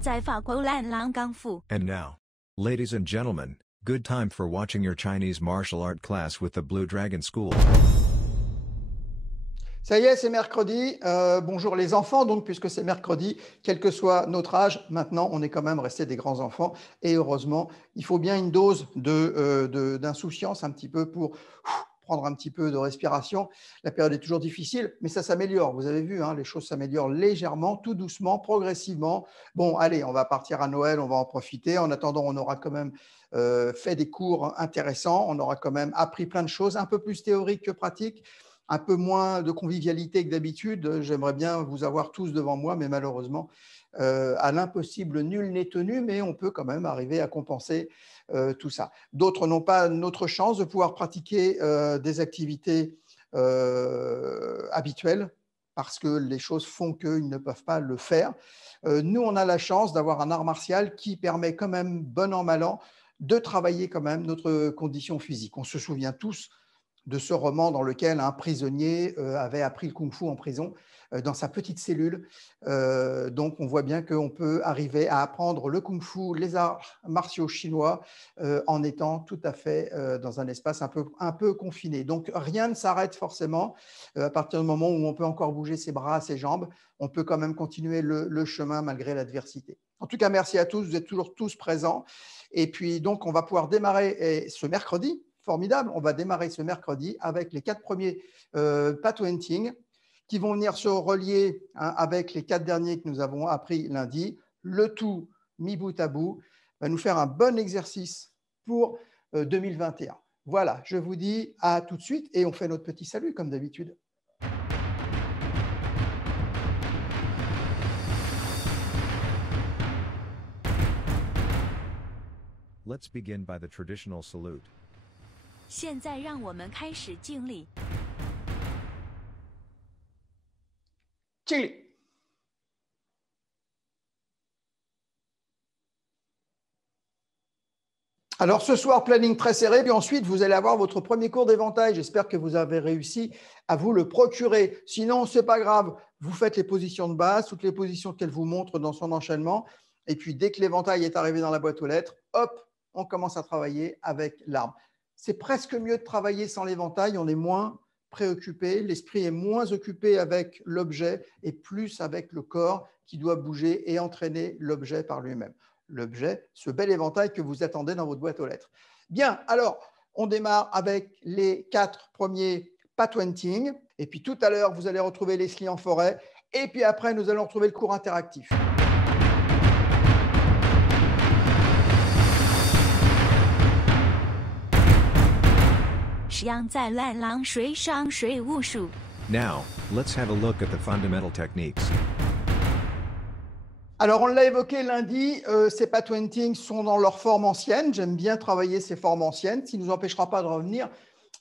在法国烂狼港府。 And now, ladies and gentlemen, good time for watching your Chinese martial art class with the Blue Dragon School. Ça y est, c'est mercredi. Bonjour les enfants, donc, puisque c'est mercredi, quel que soit notre âge, maintenant, on est quand même resté des grands enfants. Et heureusement, il faut bien une dose d'insouciance un petit peu pour prendre un petit peu de respiration. La période est toujours difficile, mais ça s'améliore. Vous avez vu, hein, les choses s'améliorent légèrement, tout doucement, progressivement. Bon, allez, on va partir à Noël, on va en profiter. En attendant, on aura quand même fait des cours intéressants. On aura quand même appris plein de choses, un peu plus théoriques que pratiques. Un peu moins de convivialité que d'habitude. J'aimerais bien vous avoir tous devant moi, mais malheureusement, à l'impossible, nul n'est tenu, mais on peut quand même arriver à compenser tout ça. D'autres n'ont pas notre chance de pouvoir pratiquer des activités habituelles parce que les choses font qu'ils ne peuvent pas le faire. Nous, on a la chance d'avoir un art martial qui permet quand même, bon an, mal an, de travailler quand même notre condition physique. On se souvient tous de ce roman dans lequel un prisonnier avait appris le kung-fu en prison, dans sa petite cellule. Donc, on voit bien qu'on peut arriver à apprendre le kung-fu, les arts martiaux chinois, en étant tout à fait dans un espace un peu confiné. Donc, rien ne s'arrête forcément. À partir du moment où on peut encore bouger ses bras, ses jambes, on peut quand même continuer le chemin malgré l'adversité. En tout cas, merci à tous. Vous êtes toujours tous présents. Et puis, donc, on va pouvoir démarrer ce mercredi. Formidable, on va démarrer ce mercredi avec les 4 premiers Patwenting qui vont venir se relier avec les 4 derniers que nous avons appris lundi. Le tout, mis bout à bout, va nous faire un bon exercice pour 2021. Voilà, je vous dis à tout de suite et on fait notre petit salut comme d'habitude. Let's begin by the traditional salute. 现在让我们开始敬礼。敬礼。Alors ce soir, planning très serré, puis ensuite vous allez avoir votre premier cours d'éventail. J'espère que vous avez réussi à vous le procurer. Sinon, ce n'est pas grave, vous faites les positions de base, toutes les positions qu'elle vous montre dans son enchaînement. Et puis dès que l'éventail est arrivé dans la boîte aux lettres, hop, on commence à travailler avec l'arme. C'est presque mieux de travailler sans l'éventail, on est moins préoccupé, l'esprit est moins occupé avec l'objet et plus avec le corps qui doit bouger et entraîner l'objet par lui-même. L'objet, ce bel éventail que vous attendez dans votre boîte aux lettres. Bien, alors, on démarre avec les 4 premiers Patwenting. Et puis tout à l'heure, vous allez retrouver Leslie en forêt. Et puis après, nous allons retrouver le cours interactif. Now, let's have a look at the fundamental techniques. Alors, on l'a évoqué lundi, ces Patwenting sont dans leur forme ancienne. J'aime bien travailler ces formes anciennes, ce qui ne nous empêchera pas de revenir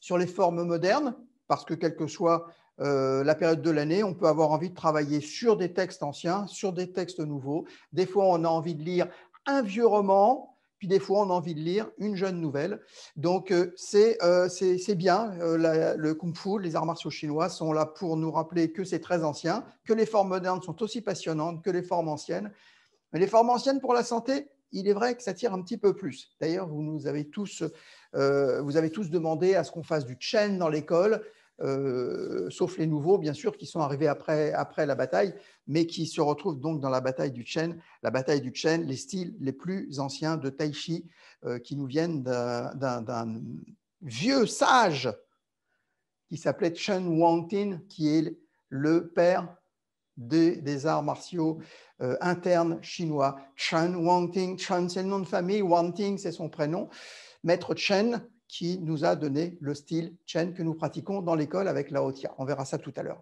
sur les formes modernes, parce que quelle que soit la période de l'année, on peut avoir envie de travailler sur des textes anciens, sur des textes nouveaux. Des fois, on a envie de lire un vieux roman, puis des fois, on a envie de lire une jeune nouvelle. Donc, c'est bien. Le kung-fu, les arts martiaux chinois sont là pour nous rappeler que c'est très ancien, que les formes modernes sont aussi passionnantes que les formes anciennes. Mais les formes anciennes pour la santé, il est vrai que ça tire un petit peu plus. D'ailleurs, vous avez tous demandé à ce qu'on fasse du Chen dans l'école, sauf les nouveaux, bien sûr, qui sont arrivés après la bataille, mais qui se retrouvent donc dans la bataille du Chen. La bataille du Chen, les styles les plus anciens de Tai Chi qui nous viennent d'un vieux sage qui s'appelait Chen Wangtin, qui est le père des arts martiaux internes chinois. Chen Wangting, Chen c'est le nom de famille, Wangting c'est son prénom. Maître Chen qui nous a donné le style Chen que nous pratiquons dans l'école avec la Hautia. On verra ça tout à l'heure.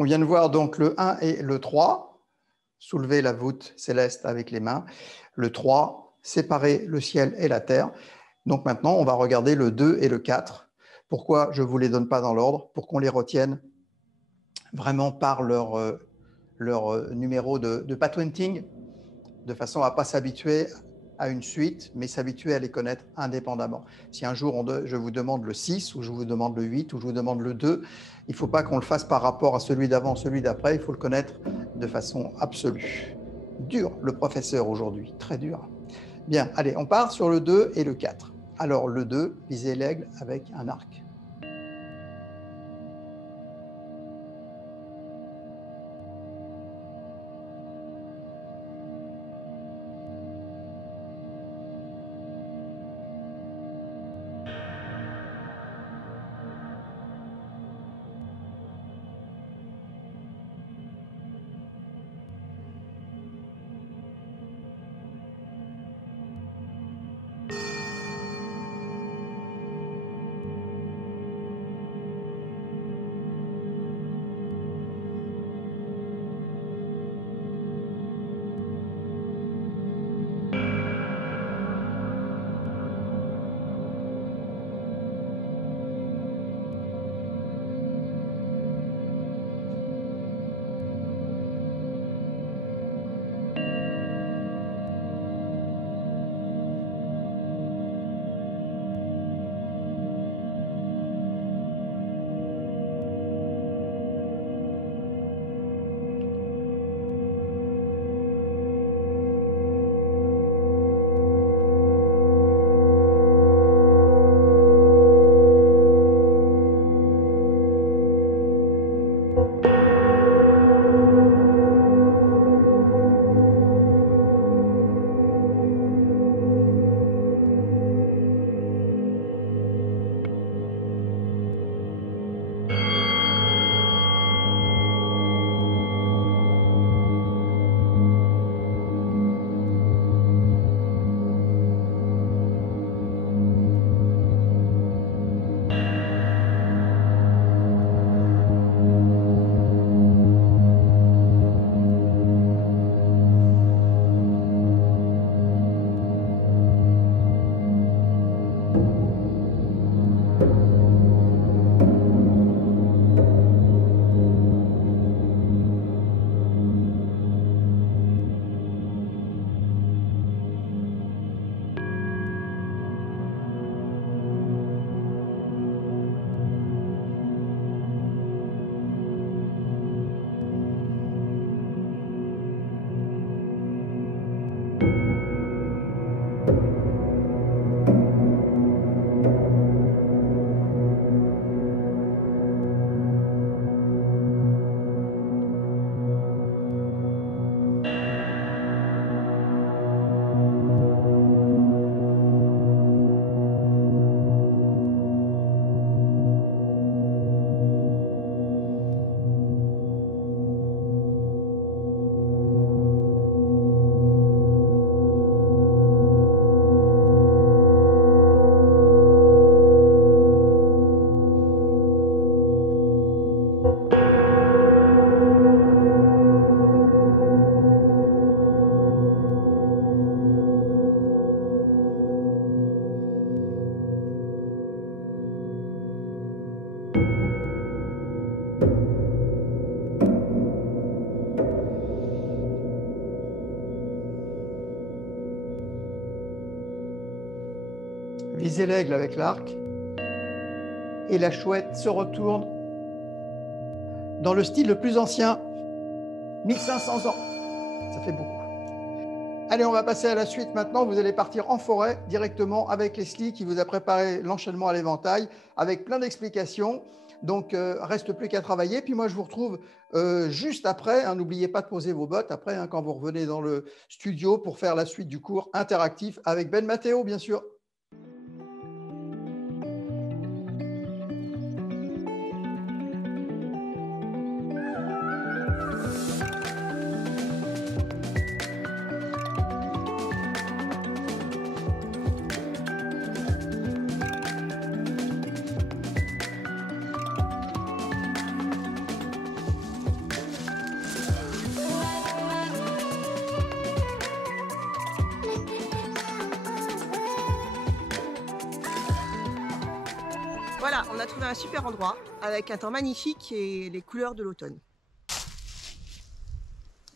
On vient de voir donc le 1 et le 3. Soulever la voûte céleste avec les mains. Le 3, séparer le ciel et la terre. Donc maintenant, on va regarder le 2 et le 4. Pourquoi je ne vous les donne pas dans l'ordre? Pour qu'on les retienne vraiment par leur numéro de patwenting, de façon à ne pas s'habituer à une suite, mais s'habituer à les connaître indépendamment. Si un jour je vous demande le 6, ou je vous demande le 8, ou je vous demande le 2, il ne faut pas qu'on le fasse par rapport à celui d'avant, celui d'après, il faut le connaître de façon absolue. Dur, le professeur aujourd'hui, très dur. Bien, allez, on part sur le 2 et le 4. Alors le 2, viser l'aigle avec un arc. Visez l'aigle avec l'arc. Et la chouette se retourne dans le style le plus ancien, 1500 ans. Ça fait beaucoup. Allez, on va passer à la suite maintenant. Vous allez partir en forêt directement avec Leslie qui vous a préparé l'enchaînement à l'éventail avec plein d'explications. Donc, reste plus qu'à travailler. Puis moi, je vous retrouve juste après. N'oubliez pas de poser vos bottes après quand vous revenez dans le studio pour faire la suite du cours interactif avec Ben Matteo, bien sûr. Voilà, on a trouvé un super endroit avec un temps magnifique et les couleurs de l'automne.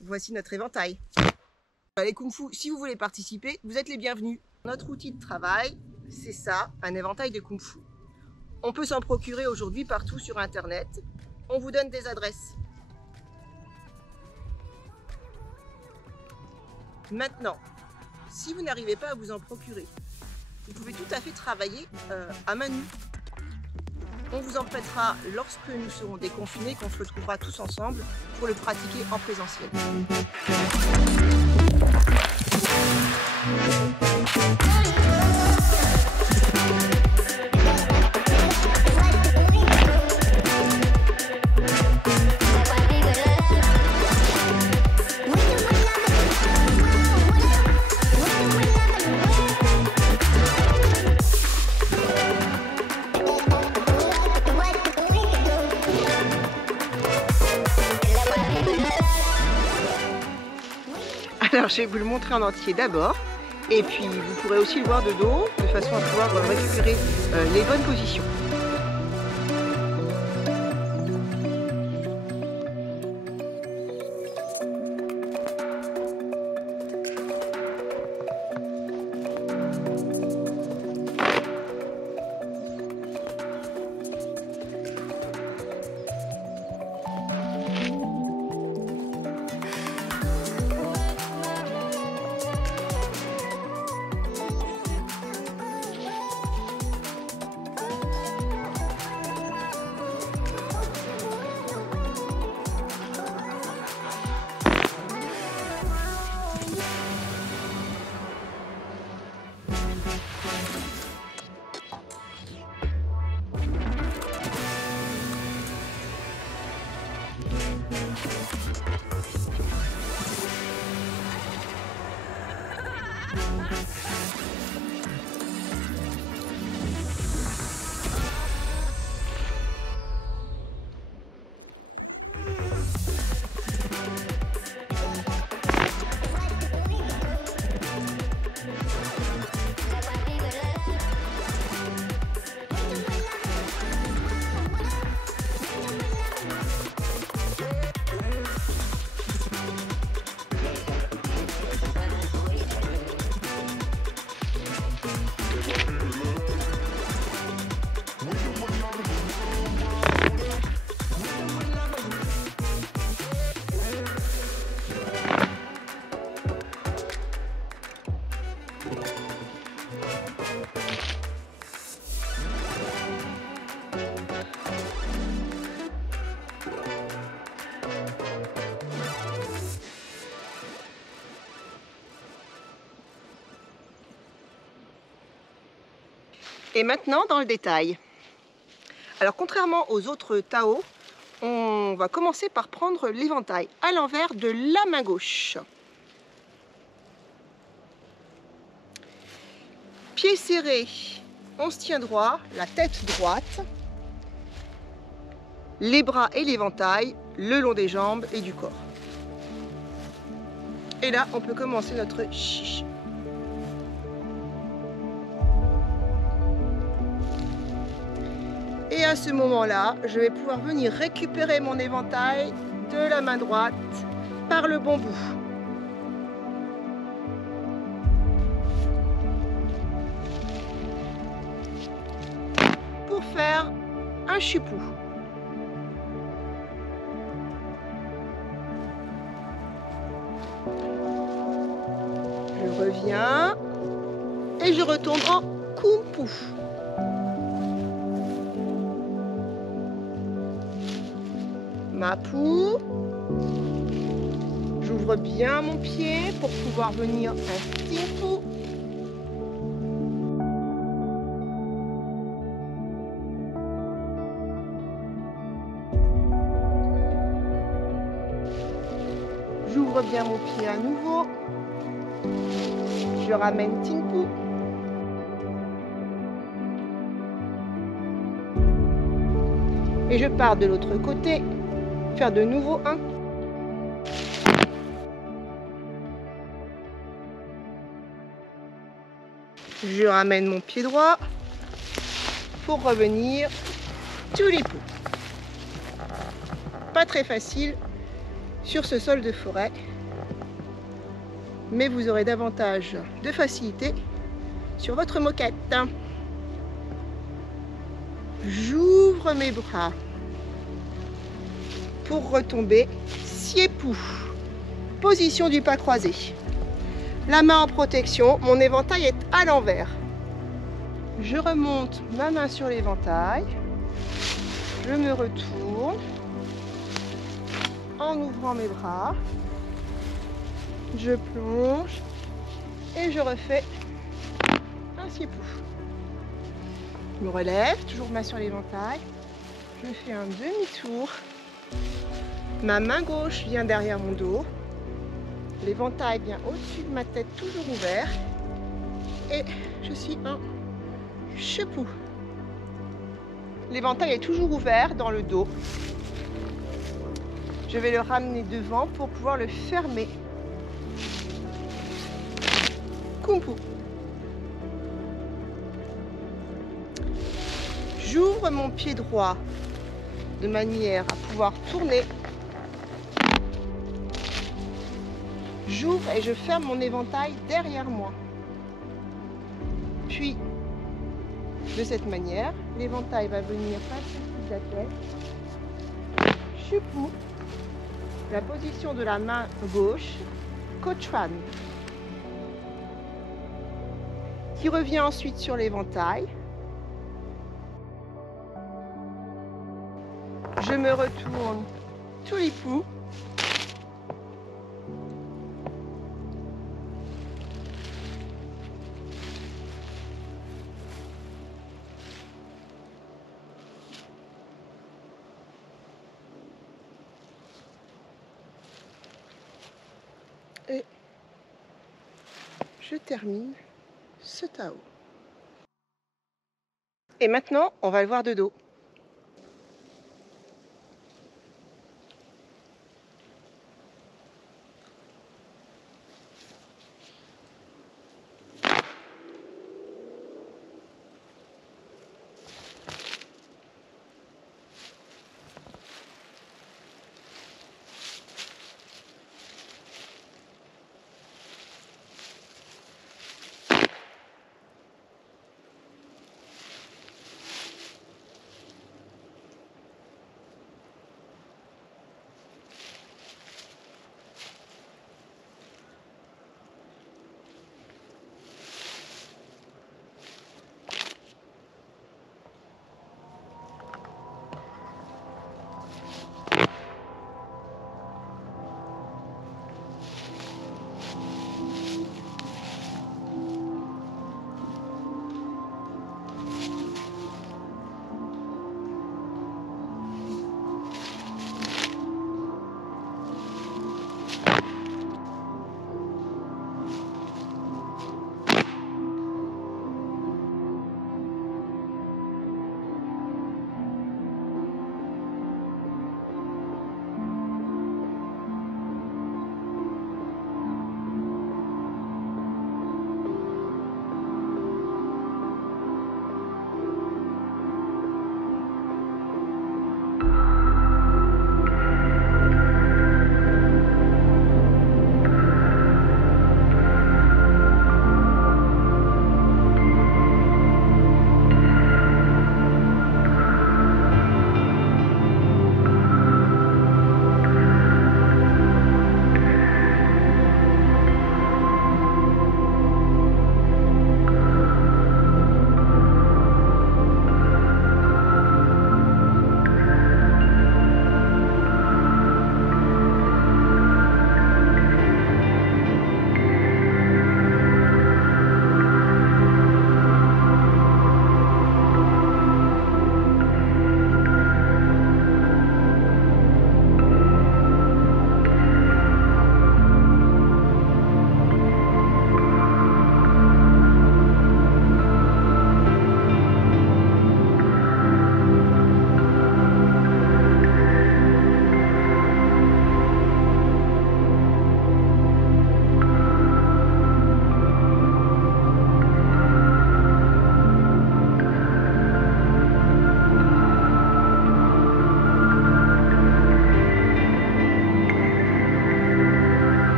Voici notre éventail. Les Kung Fu, si vous voulez participer, vous êtes les bienvenus. Notre outil de travail, c'est ça, un éventail de Kung Fu. On peut s'en procurer aujourd'hui partout sur Internet. On vous donne des adresses. Maintenant, si vous n'arrivez pas à vous en procurer, vous pouvez tout à fait travailler à main nue. On vous en prêtera lorsque nous serons déconfinés, qu'on se retrouvera tous ensemble pour le pratiquer en présentiel. Alors je vais vous le montrer en entier d'abord et puis vous pourrez aussi le voir de dos de façon à pouvoir récupérer les bonnes positions. Et maintenant dans le détail. Alors contrairement aux autres Tao, on va commencer par prendre l'éventail à l'envers de la main gauche. Pieds serrés, on se tient droit, la tête droite, les bras et l'éventail le long des jambes et du corps. Et là, on peut commencer notre chiche. Et à ce moment-là, je vais pouvoir venir récupérer mon éventail de la main droite par le bon bout. Pour faire un chipou. Je reviens et je retourne en Kung Fu. Ma poue, j'ouvre bien mon pied pour pouvoir venir un petit coup. J'ouvre bien mon pied à nouveau. Je ramène Tingpu. Et je pars de l'autre côté. Faire de nouveau un. Je ramène mon pied droit. pour revenir tous les poux. Pas très facile sur ce sol de forêt, mais vous aurez davantage de facilité sur votre moquette. J'ouvre mes bras pour retomber six-poux. Position du pas croisé. La main en protection, mon éventail est à l'envers. Je remonte ma main sur l'éventail. Je me retourne en ouvrant mes bras. Je plonge et je refais un six-poux. Je me relève, toujours main sur l'éventail. Je fais un demi-tour. Ma main gauche vient derrière mon dos. L'éventail vient au-dessus de ma tête, toujours ouvert. Et je suis en chepou. L'éventail est toujours ouvert dans le dos. Je vais le ramener devant pour pouvoir le fermer. Kumpu. J'ouvre mon pied droit de manière à pouvoir tourner. J'ouvre et je ferme mon éventail derrière moi. Puis, de cette manière, l'éventail va venir passer sous la tête. Chupou. La position de la main gauche, Kochuan. Qui revient ensuite sur l'éventail. Je me retourne Tulipou. Et je termine ce Tao. Et maintenant, on va le voir de dos.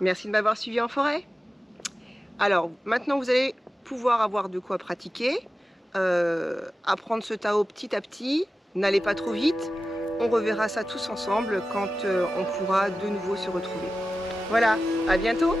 Merci de m'avoir suivi en forêt. Alors, maintenant, vous allez pouvoir avoir de quoi pratiquer, apprendre ce Tao petit à petit. N'allez pas trop vite. On reverra ça tous ensemble quand on pourra de nouveau se retrouver. Voilà, à bientôt!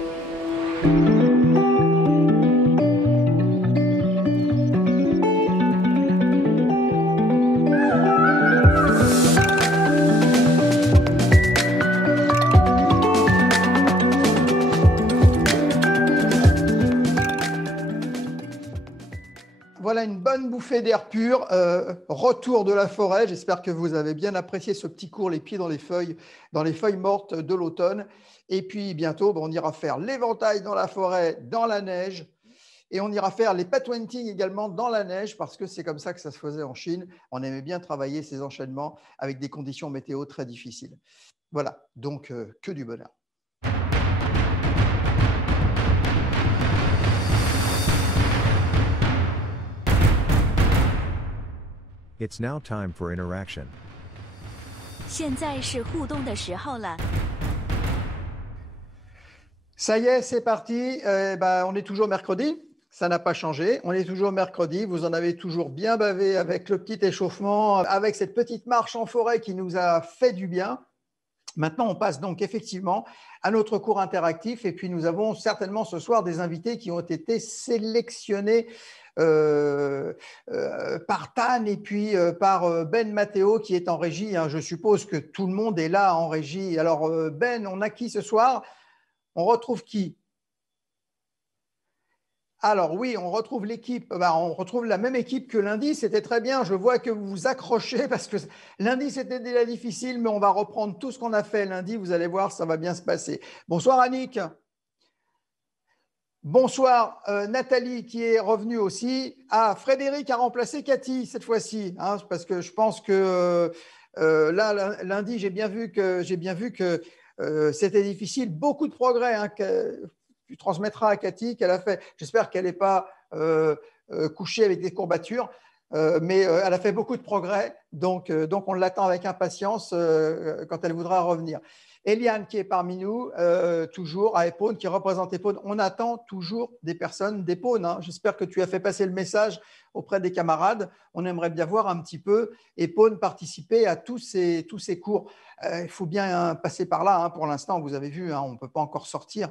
Voilà une bonne bouffée d'air pur, retour de la forêt. J'espère que vous avez bien apprécié ce petit cours, les pieds dans les feuilles mortes de l'automne. Et puis bientôt, on ira faire l'éventail dans la forêt, dans la neige. Et on ira faire les patwenting également dans la neige parce que c'est comme ça que ça se faisait en Chine. On aimait bien travailler ces enchaînements avec des conditions météo très difficiles. Voilà, donc que du bonheur. It's now time for interaction. 现在是互动的时候了。 Ça y est, c'est parti. On est toujours mercredi. Ça n'a pas changé. On est toujours mercredi. Vous en avez toujours bien bavé avec le petit échauffement, avec cette petite marche en forêt qui nous a fait du bien. Maintenant, on passe donc effectivement à notre cours interactif. Et puis, nous avons certainement ce soir des invités qui ont été sélectionnés par Tan et puis par Ben Matteo qui est en régie. Je suppose que tout le monde est là en régie. Alors, Ben, on a qui ce soir? On retrouve qui? Alors oui, on retrouve l'équipe, on retrouve la même équipe que lundi, c'était très bien, je vois que vous vous accrochez parce que lundi c'était déjà difficile, mais on va reprendre tout ce qu'on a fait lundi, vous allez voir, ça va bien se passer. Bonsoir Annick. Bonsoir Nathalie qui est revenue aussi. Ah, Frédéric a remplacé Cathy cette fois-ci, parce que je pense que là, lundi, j'ai bien vu que c'était difficile, beaucoup de progrès que tu transmettras à Cathy qu'elle a fait. J'espère qu'elle n'est pas couchée avec des courbatures, mais elle a fait beaucoup de progrès, donc on l'attend avec impatience quand elle voudra revenir. Eliane qui est parmi nous, toujours à Epône, qui représente Epône. On attend toujours des personnes d'Epône. J'espère que tu as fait passer le message auprès des camarades. On aimerait bien voir un petit peu Epône participer à tous ces cours. Il faut bien passer par là. Pour l'instant, vous avez vu, on ne peut pas encore sortir.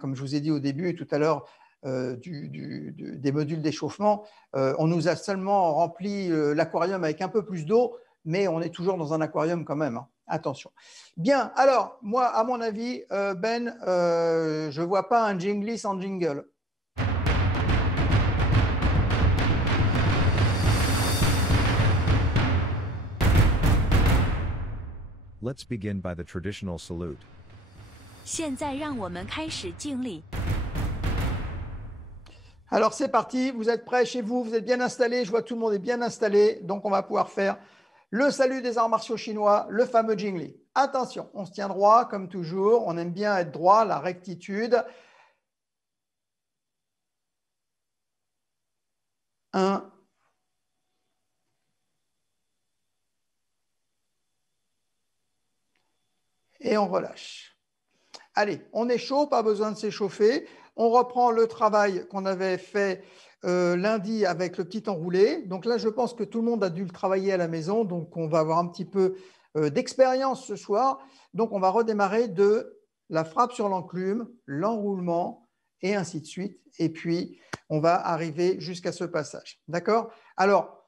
Comme je vous ai dit au début, tout à l'heure, des modules d'échauffement. On nous a seulement rempli l'aquarium avec un peu plus d'eau, mais on est toujours dans un aquarium quand même. Attention. Bien, alors, moi, à mon avis, Ben, je ne vois pas un jingly sans jingle. Let's begin by the traditional salute. 现在让我们开始敬礼。 Alors, c'est parti. Vous êtes prêts chez vous? Vous êtes bien installés? Je vois que tout le monde est bien installé. Donc, on va pouvoir faire le salut des arts martiaux chinois, le fameux jingli. Attention, on se tient droit comme toujours. On aime bien être droit, la rectitude. 1. Et on relâche. Allez, on est chaud, pas besoin de s'échauffer. On reprend le travail qu'on avait fait lundi avec le petit enroulé. Donc là, je pense que tout le monde a dû le travailler à la maison. Donc, on va avoir un petit peu d'expérience ce soir. Donc, on va redémarrer de la frappe sur l'enclume, l'enroulement et ainsi de suite. Et puis, on va arriver jusqu'à ce passage. D'accord? Alors,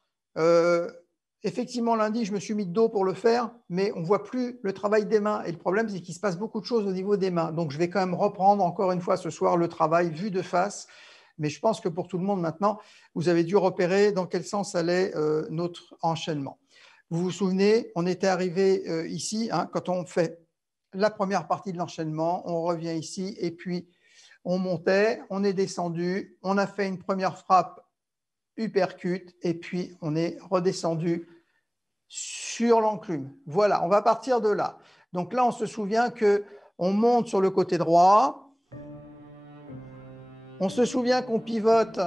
effectivement, lundi, je me suis mis de dos pour le faire, mais on ne voit plus le travail des mains. Et le problème, c'est qu'il se passe beaucoup de choses au niveau des mains. Donc, je vais quand même reprendre encore une fois ce soir le travail vu de face. Mais je pense que pour tout le monde maintenant, vous avez dû repérer dans quel sens allait notre enchaînement. Vous vous souvenez, on était arrivé ici, quand on fait la première partie de l'enchaînement, on revient ici et puis on montait, on est descendu, on a fait une première frappe uppercut et puis on est redescendu sur l'enclume. Voilà, on va partir de là. Donc là, on se souvient qu'on monte sur le côté droit. On se souvient qu'on pivote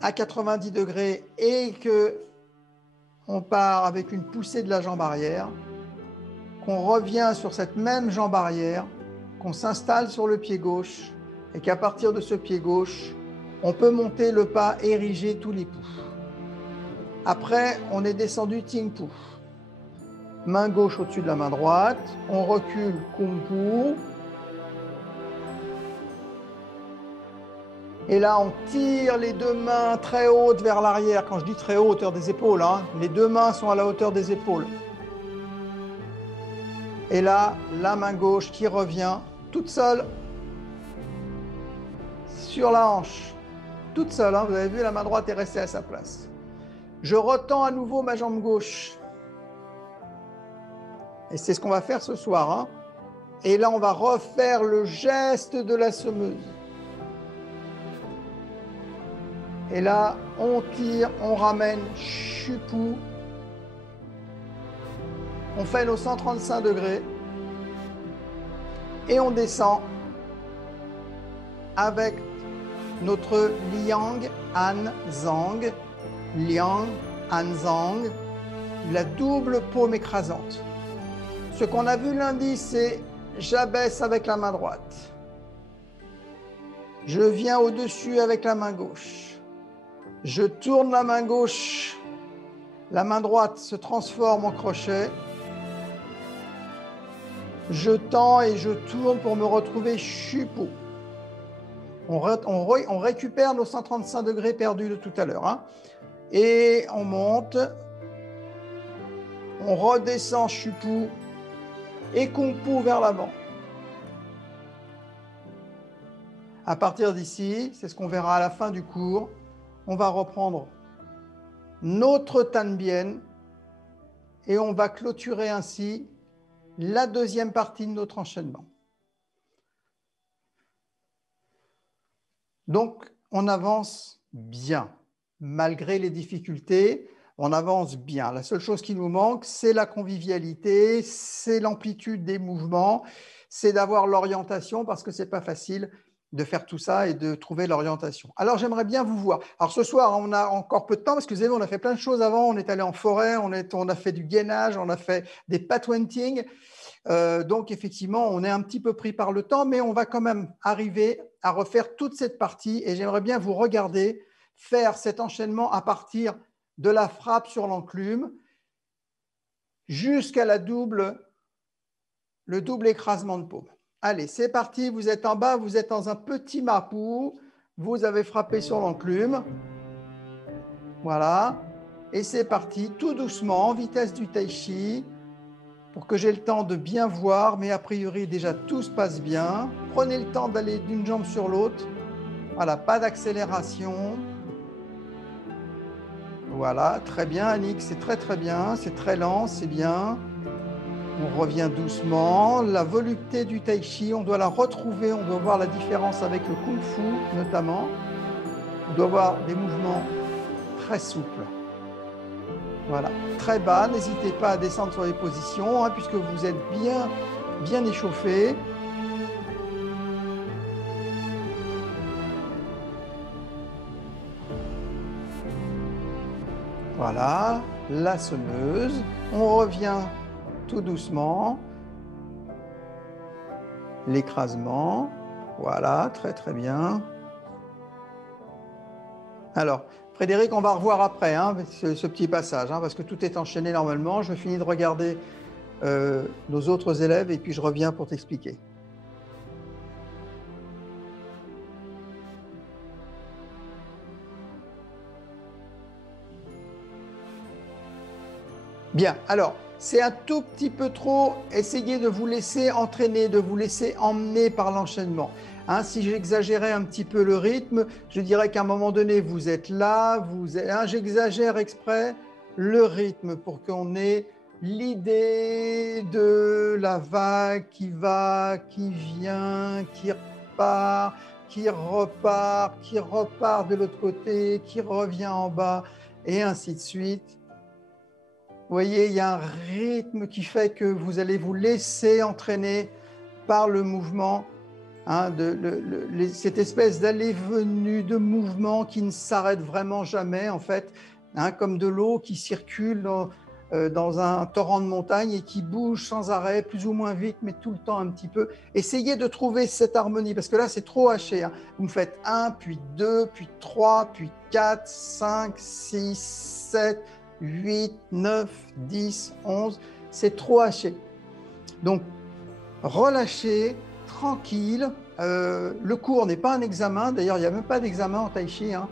à 90 degrés et qu'on part avec une poussée de la jambe arrière. qu'on revient sur cette même jambe arrière, qu'on s'installe sur le pied gauche et qu'à partir de ce pied gauche, on peut monter le pas érigé tous les pouces. Après, on est descendu Ting Pu. Main gauche au-dessus de la main droite, on recule Kung Pu. Et là, on tire les deux mains très hautes vers l'arrière. Quand je dis très haut, hauteur des épaules, hein, les deux mains sont à la hauteur des épaules. Et là, la main gauche qui revient toute seule sur la hanche. Toute seule, hein, vous avez vu, la main droite est restée à sa place. Je retends à nouveau ma jambe gauche. Et c'est ce qu'on va faire ce soir. Hein. Et là, on va refaire le geste de la semeuse. Et là, on tire, on ramène, Chupu. On fait nos 135 degrés. Et on descend avec notre Liang An Zhang. Liang An Zhang. La double paume écrasante. Ce qu'on a vu lundi, c'est j'abaisse avec la main droite. Je viens au-dessus avec la main gauche. Je tourne la main gauche, la main droite se transforme en crochet. Je tends et je tourne pour me retrouver Chupu. On récupère nos 135 degrés perdus de tout à l'heure. Hein. Et on monte, on redescend Chupu et Kung Pu vers l'avant. À partir d'ici, c'est ce qu'on verra à la fin du cours, on va reprendre notre Tan Bien et on va clôturer ainsi la deuxième partie de notre enchaînement. Donc, on avance bien. Malgré les difficultés, on avance bien. La seule chose qui nous manque, c'est la convivialité, c'est l'amplitude des mouvements, c'est d'avoir l'orientation parce que ce n'est pas facile de faire tout ça et de trouver l'orientation. Alors, j'aimerais bien vous voir. Alors, ce soir, on a encore peu de temps parce que vous savez, on a fait plein de choses avant. On est allé en forêt, on a fait du gainage, on a fait des patwenting. Donc, effectivement, on est un petit peu pris par le temps, mais on va quand même arriver à refaire toute cette partie et j'aimerais bien vous regarder faire cet enchaînement à partir de la frappe sur l'enclume jusqu'à le double écrasement de paume. Allez, c'est parti, vous êtes en bas, vous êtes dans un petit mapu, vous avez frappé sur l'enclume. Voilà, et c'est parti, tout doucement, vitesse du tai chi, pour que j'ai le temps de bien voir, mais a priori déjà tout se passe bien. Prenez le temps d'aller d'une jambe sur l'autre. Voilà, pas d'accélération. Voilà, très bien Annick, c'est très très bien, c'est très lent, c'est bien. On revient doucement. La volupté du tai chi, on doit la retrouver, on doit voir la différence avec le kung fu notamment. On doit avoir des mouvements très souples. Voilà, très bas, n'hésitez pas à descendre sur les positions hein, puisque vous êtes bien échauffé. Voilà, la semeuse. On revient tout doucement. L'écrasement. Voilà, très très bien. Alors, Frédéric, on va revoir après hein, ce petit passage, hein, parce que tout est enchaîné normalement. Je finis de regarder nos autres élèves et puis je reviens pour t'expliquer. Bien, alors, c'est un tout petit peu trop, essayez de vous laisser entraîner, de vous laisser emmener par l'enchaînement. Hein, si j'exagérais un petit peu le rythme, je dirais qu'à un moment donné, vous êtes là, j'exagère exprès le rythme pour qu'on ait l'idée de la vague qui va, qui vient, qui repart, qui repart de l'autre côté, qui revient en bas, et ainsi de suite. Vous voyez, il y a un rythme qui fait que vous allez vous laisser entraîner par le mouvement, hein, cette espèce d'aller-venue de mouvement qui ne s'arrête vraiment jamais, en fait, hein, comme de l'eau qui circule dans un torrent de montagne et qui bouge sans arrêt, plus ou moins vite, mais tout le temps un petit peu. Essayez de trouver cette harmonie, parce que là, c'est trop haché. Hein. Vous me faites 1, puis 2, puis 3, puis 4, 5, 6, 7, 8, 9, 10, 11. C'est trop haché. Donc, relâchez, tranquille. Le cours n'est pas un examen. D'ailleurs, il n'y a même pas d'examen en tai chi. Hein.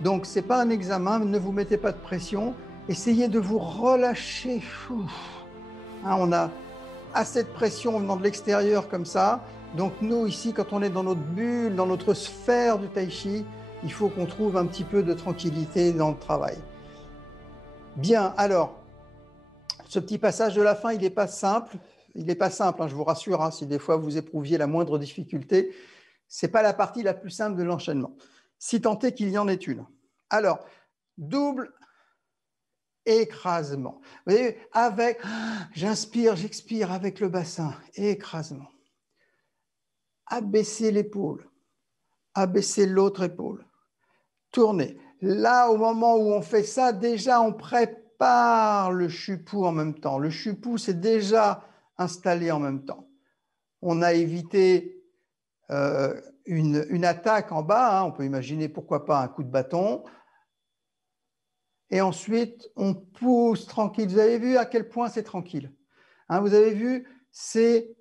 Donc, ce n'est pas un examen. Ne vous mettez pas de pression. Essayez de vous relâcher. Hein, on a assez de pression venant de l'extérieur comme ça. Donc nous, ici, quand on est dans notre bulle, dans notre sphère du tai chi, il faut qu'on trouve un petit peu de tranquillité dans le travail. Bien, alors, ce petit passage de la fin, il n'est pas simple. Il n'est pas simple, hein, je vous rassure, hein, si des fois vous éprouviez la moindre difficulté. Ce n'est pas la partie la plus simple de l'enchaînement, si tant est qu'il y en ait une. Alors, double écrasement. Vous voyez, avec, j'inspire, j'expire avec le bassin, écrasement. Abaissez l'épaule, abaissez l'autre épaule, tournez. Là, au moment où on fait ça, déjà, on prépare le chupou en même temps. Le chupou, c'est déjà installé en même temps. On a évité une attaque en bas, hein. On peut imaginer, pourquoi pas, un coup de bâton. Et ensuite, on pousse tranquille. Vous avez vu à quel point c'est tranquille. Hein, vous avez vu, c'est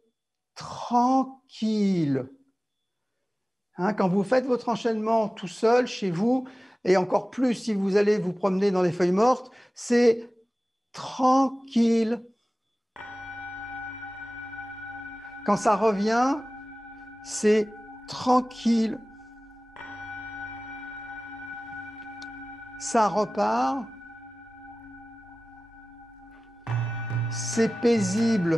tranquille. Hein, quand vous faites votre enchaînement tout seul, chez vous, et encore plus si vous allez vous promener dans les feuilles mortes, c'est tranquille. Quand ça revient, c'est tranquille. Ça repart. C'est paisible.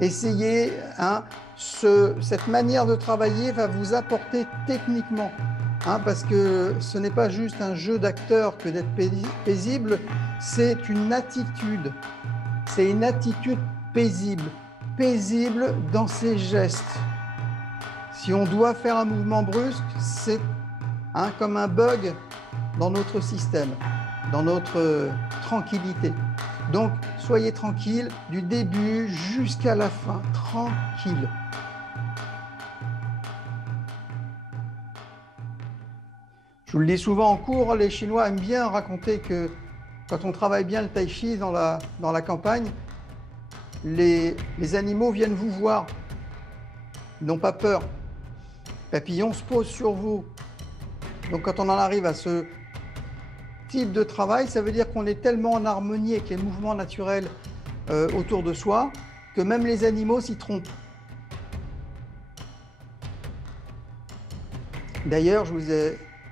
Essayez, hein, cette manière de travailler va vous apporter techniquement, hein, parce que ce n'est pas juste un jeu d'acteur que d'être paisible, c'est une attitude. C'est une attitude paisible. Paisible dans ses gestes. Si on doit faire un mouvement brusque, c'est comme un bug dans notre système, dans notre tranquillité. Donc, soyez tranquille du début jusqu'à la fin, tranquille. Je vous le dis souvent en cours, les Chinois aiment bien raconter que quand on travaille bien le tai chi dans la campagne, les animaux viennent vous voir. Ils n'ont pas peur. Les papillons se posent sur vous. Donc quand on en arrive à ce type de travail, ça veut dire qu'on est tellement en harmonie avec les mouvements naturels autour de soi que même les animaux s'y trompent. D'ailleurs,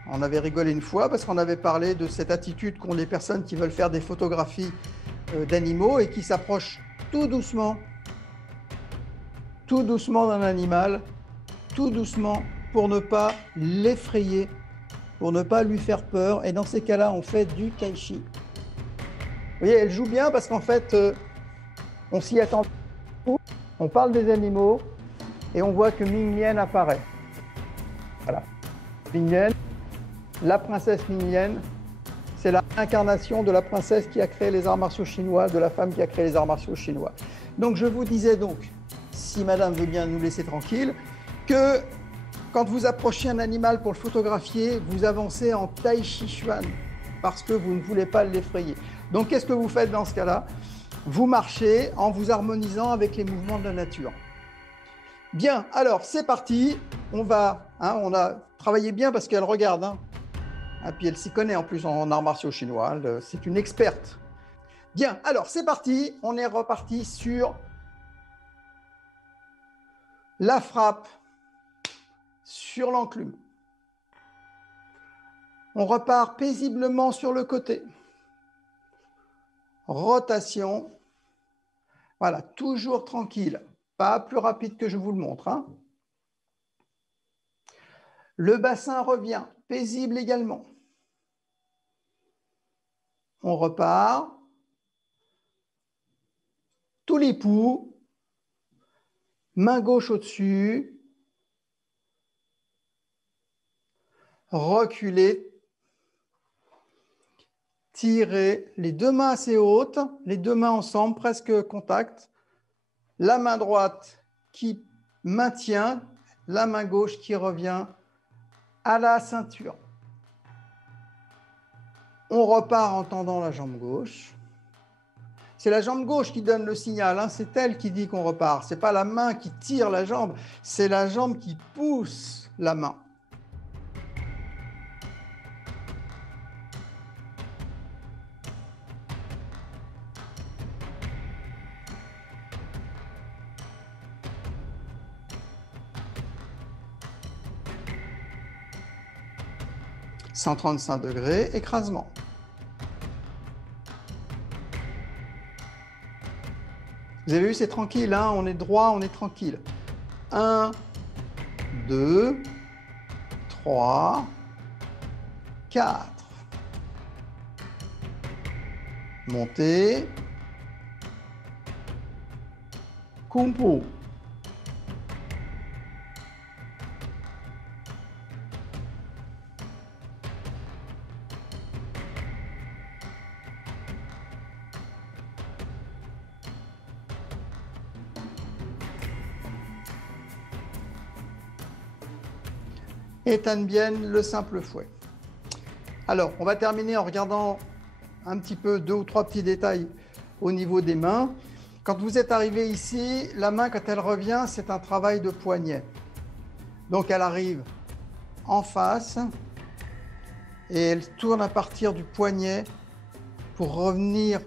on avait rigolé une fois parce qu'on avait parlé de cette attitude qu'ont les personnes qui veulent faire des photographies d'animaux et qui s'approchent tout doucement d'un animal, tout doucement pour ne pas l'effrayer, pour ne pas lui faire peur. Et dans ces cas-là, on fait du tai chi. Vous voyez, elle joue bien parce qu'en fait, on s'y attend. On parle des animaux et on voit que Ming Lien apparaît. Voilà. Ming Lien, la princesse Ming Lien, c'est la incarnation de la princesse qui a créé les arts martiaux chinois, de la femme qui a créé les arts martiaux chinois. Donc je vous disais donc, si madame veut bien nous laisser tranquille, que quand vous approchez un animal pour le photographier, vous avancez en tai chi chuan parce que vous ne voulez pas l'effrayer. Donc qu'est-ce que vous faites dans ce cas-là? Vous marchez en vous harmonisant avec les mouvements de la nature. Bien, alors c'est parti. On a travaillé bien parce qu'elle regarde. Et puis elle s'y connaît en plus en arts martiaux chinois. C'est une experte. Bien, alors c'est parti. On est reparti sur la frappe sur l'enclume. On repart paisiblement sur le côté. Rotation. Voilà, toujours tranquille. Pas plus rapide que je vous le montre. Le bassin revient, paisible également. On repart. Tous les poux. Main gauche au-dessus. Reculer. tirez les deux mains assez hautes, les deux mains ensemble, presque contact. La main droite qui maintient, la main gauche qui revient à la ceinture. On repart en tendant la jambe gauche. C'est la jambe gauche qui donne le signal, hein, c'est elle qui dit qu'on repart. Ce n'est pas la main qui tire la jambe, c'est la jambe qui pousse la main. « 135 degrés, écrasement. » Vous avez vu, c'est tranquille, hein, on est droit, on est tranquille. 1, 2, 3, 4. Montez. Kung Fu. Et Tan Bien, le simple fouet. Alors, on va terminer en regardant un petit peu 2 ou 3 petits détails au niveau des mains. Quand vous êtes arrivé ici, la main, quand elle revient, c'est un travail de poignet. Donc, elle arrive en face et elle tourne à partir du poignet pour revenir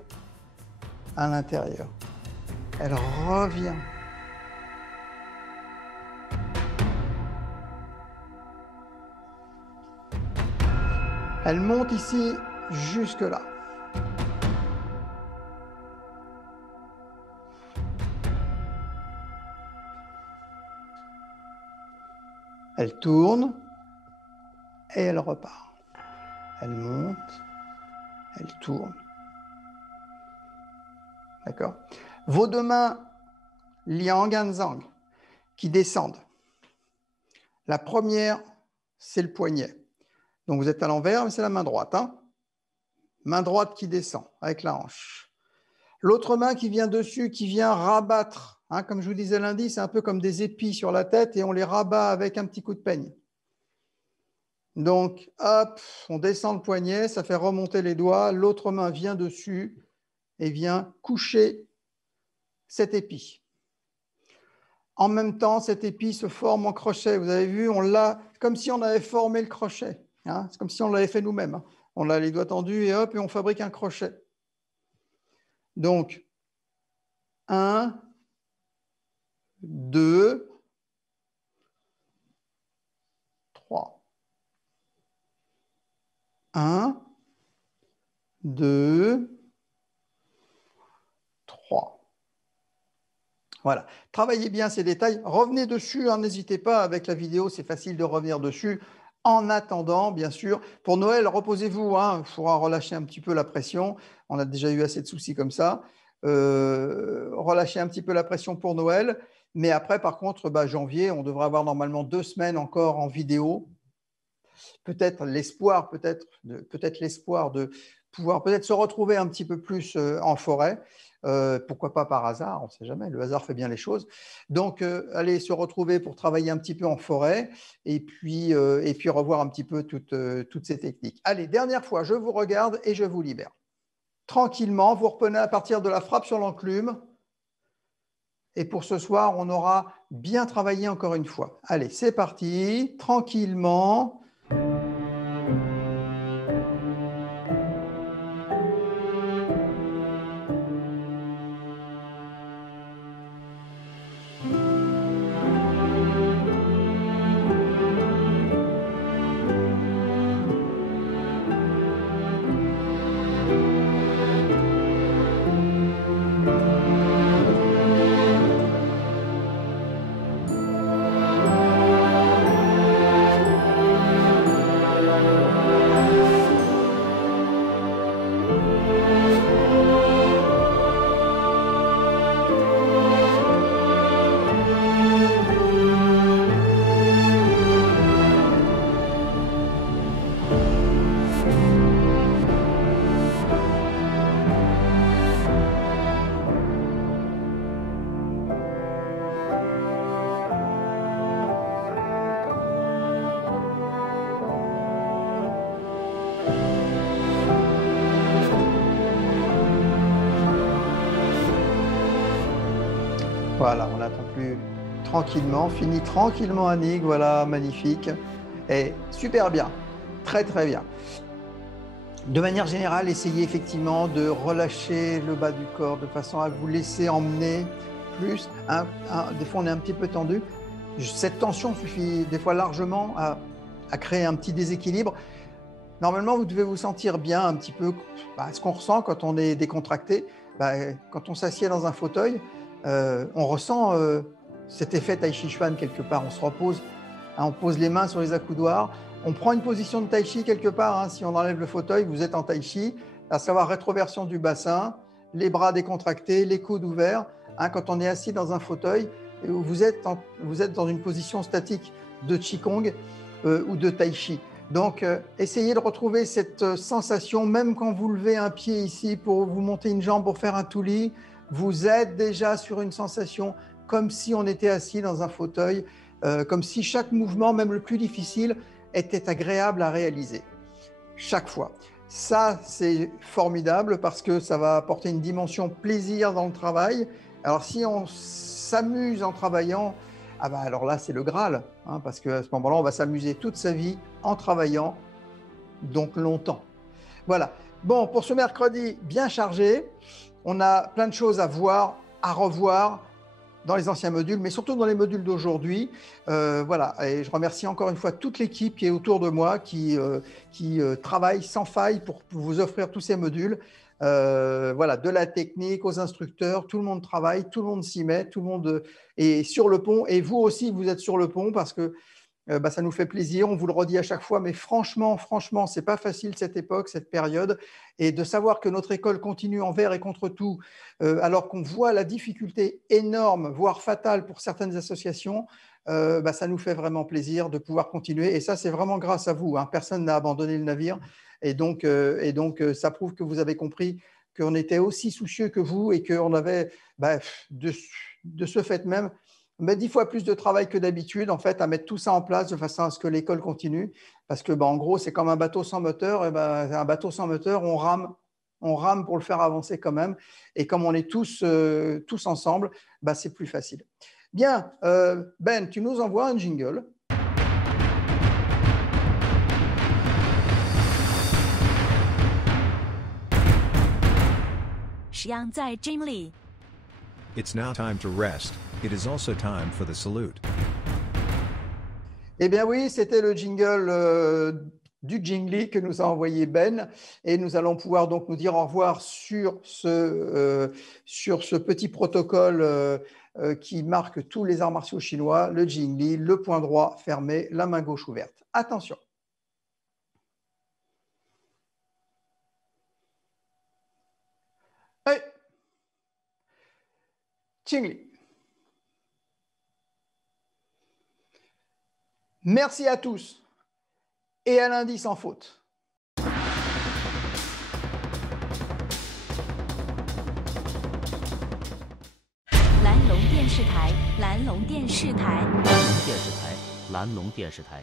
à l'intérieur. Elle revient. Elle monte ici jusque là. Elle tourne et elle repart. Elle monte, elle tourne. D'accord? Vos deux mains liées en Ganzang qui descendent. La première, c'est le poignet. Donc, vous êtes à l'envers, mais c'est la main droite. Hein? Main droite qui descend avec la hanche. L'autre main qui vient dessus, qui vient rabattre. Hein? Comme je vous disais lundi, c'est un peu comme des épis sur la tête et on les rabat avec un petit coup de peigne. Donc, hop, on descend le poignet, ça fait remonter les doigts. L'autre main vient dessus et vient coucher cet épi. En même temps, cet épi se forme en crochet. Vous avez vu, on l'a comme si on avait formé le crochet. Hein, c'est comme si on l'avait fait nous-mêmes. Hein. On a les doigts tendus et hop, et on fabrique un crochet. Donc, 1, 2, 3. 1, 2, 3. Voilà. Travaillez bien ces détails. Revenez dessus, hein, n'hésitez pas. Avec la vidéo, c'est facile de revenir dessus. En attendant, bien sûr, pour Noël, reposez-vous. Hein, il faudra relâcher un petit peu la pression. On a déjà eu assez de soucis comme ça. Relâchez un petit peu la pression pour Noël. Mais après, par contre, janvier, on devrait avoir normalement 2 semaines encore en vidéo. Peut-être l'espoir, de pouvoir peut-être se retrouver un petit peu plus en forêt. Pourquoi pas par hasard, on ne sait jamais, le hasard fait bien les choses. Donc, allez se retrouver pour travailler un petit peu en forêt et puis revoir un petit peu toutes ces techniques. Allez, dernière fois, je vous regarde et je vous libère. Tranquillement, vous reprenez à partir de la frappe sur l'enclume. Et pour ce soir, on aura bien travaillé encore une fois. Allez, c'est parti, tranquillement. Voilà, on n'attend plus tranquillement. Fini tranquillement Annick, voilà, magnifique. Et super bien, très très bien. De manière générale, essayez effectivement de relâcher le bas du corps de façon à vous laisser emmener plus. Des fois, on est un petit peu tendu. Cette tension suffit des fois largement à créer un petit déséquilibre. Normalement, vous devez vous sentir bien un petit peu. Ce qu'on ressent quand on est décontracté, quand on s'assied dans un fauteuil, on ressent cet effet Tai Chi Chuan quelque part. On se repose, on pose les mains sur les accoudoirs. On prend une position de Tai Chi quelque part. Si on enlève le fauteuil, vous êtes en Tai Chi, à savoir rétroversion du bassin, les bras décontractés, les coudes ouverts. Quand on est assis dans un fauteuil, vous êtes dans une position statique de Qigong ou de Tai Chi. Donc, essayez de retrouver cette sensation, même quand vous levez un pied ici pour vous monter une jambe pour faire un touli, vous êtes déjà sur une sensation comme si on était assis dans un fauteuil, comme si chaque mouvement, même le plus difficile, était agréable à réaliser, chaque fois. Ça, c'est formidable parce que ça va apporter une dimension plaisir dans le travail. Alors, si on s'amuse en travaillant, alors là, c'est le Graal, parce qu'à ce moment-là, on va s'amuser toute sa vie en travaillant, donc longtemps. Voilà. Bon, pour ce mercredi bien chargé, on a plein de choses à voir, à revoir, dans les anciens modules, mais surtout dans les modules d'aujourd'hui. Voilà, et je remercie encore une fois toute l'équipe qui est autour de moi, qui travaille sans faille pour vous offrir tous ces modules. Voilà, de la technique aux instructeurs, tout le monde travaille, tout le monde s'y met, tout le monde est sur le pont, et vous aussi, vous êtes sur le pont parce que ça nous fait plaisir, on vous le redit à chaque fois, mais franchement, c'est pas facile cette époque, cette période, et de savoir que notre école continue envers et contre tout, alors qu'on voit la difficulté énorme, voire fatale pour certaines associations, ça nous fait vraiment plaisir de pouvoir continuer, et ça c'est vraiment grâce à vous, personne n'a abandonné le navire, et donc ça prouve que vous avez compris qu'on était aussi soucieux que vous et qu'on avait de ce fait même 10 fois plus de travail que d'habitude, en fait, à mettre tout ça en place de façon à ce que l'école continue. Parce que, en gros, c'est comme un bateau sans moteur. Et un bateau sans moteur, on rame pour le faire avancer quand même. Et comme on est tous ensemble, c'est plus facile. Bien, Ben, tu nous envoies un jingle. It's now time to rest. It is also time for the salute. Eh bien oui, c'était le jingle du Jingli que nous a envoyé Ben, et nous allons pouvoir donc nous dire au revoir sur ce petit protocole qui marque tous les arts martiaux chinois, le Jingli, le poing droit fermé, la main gauche ouverte. Attention. Hey. Jingli. Merci à tous et à lundi sans faute. 蓝龙电视台，蓝龙电视台。电视台，蓝龙电视台。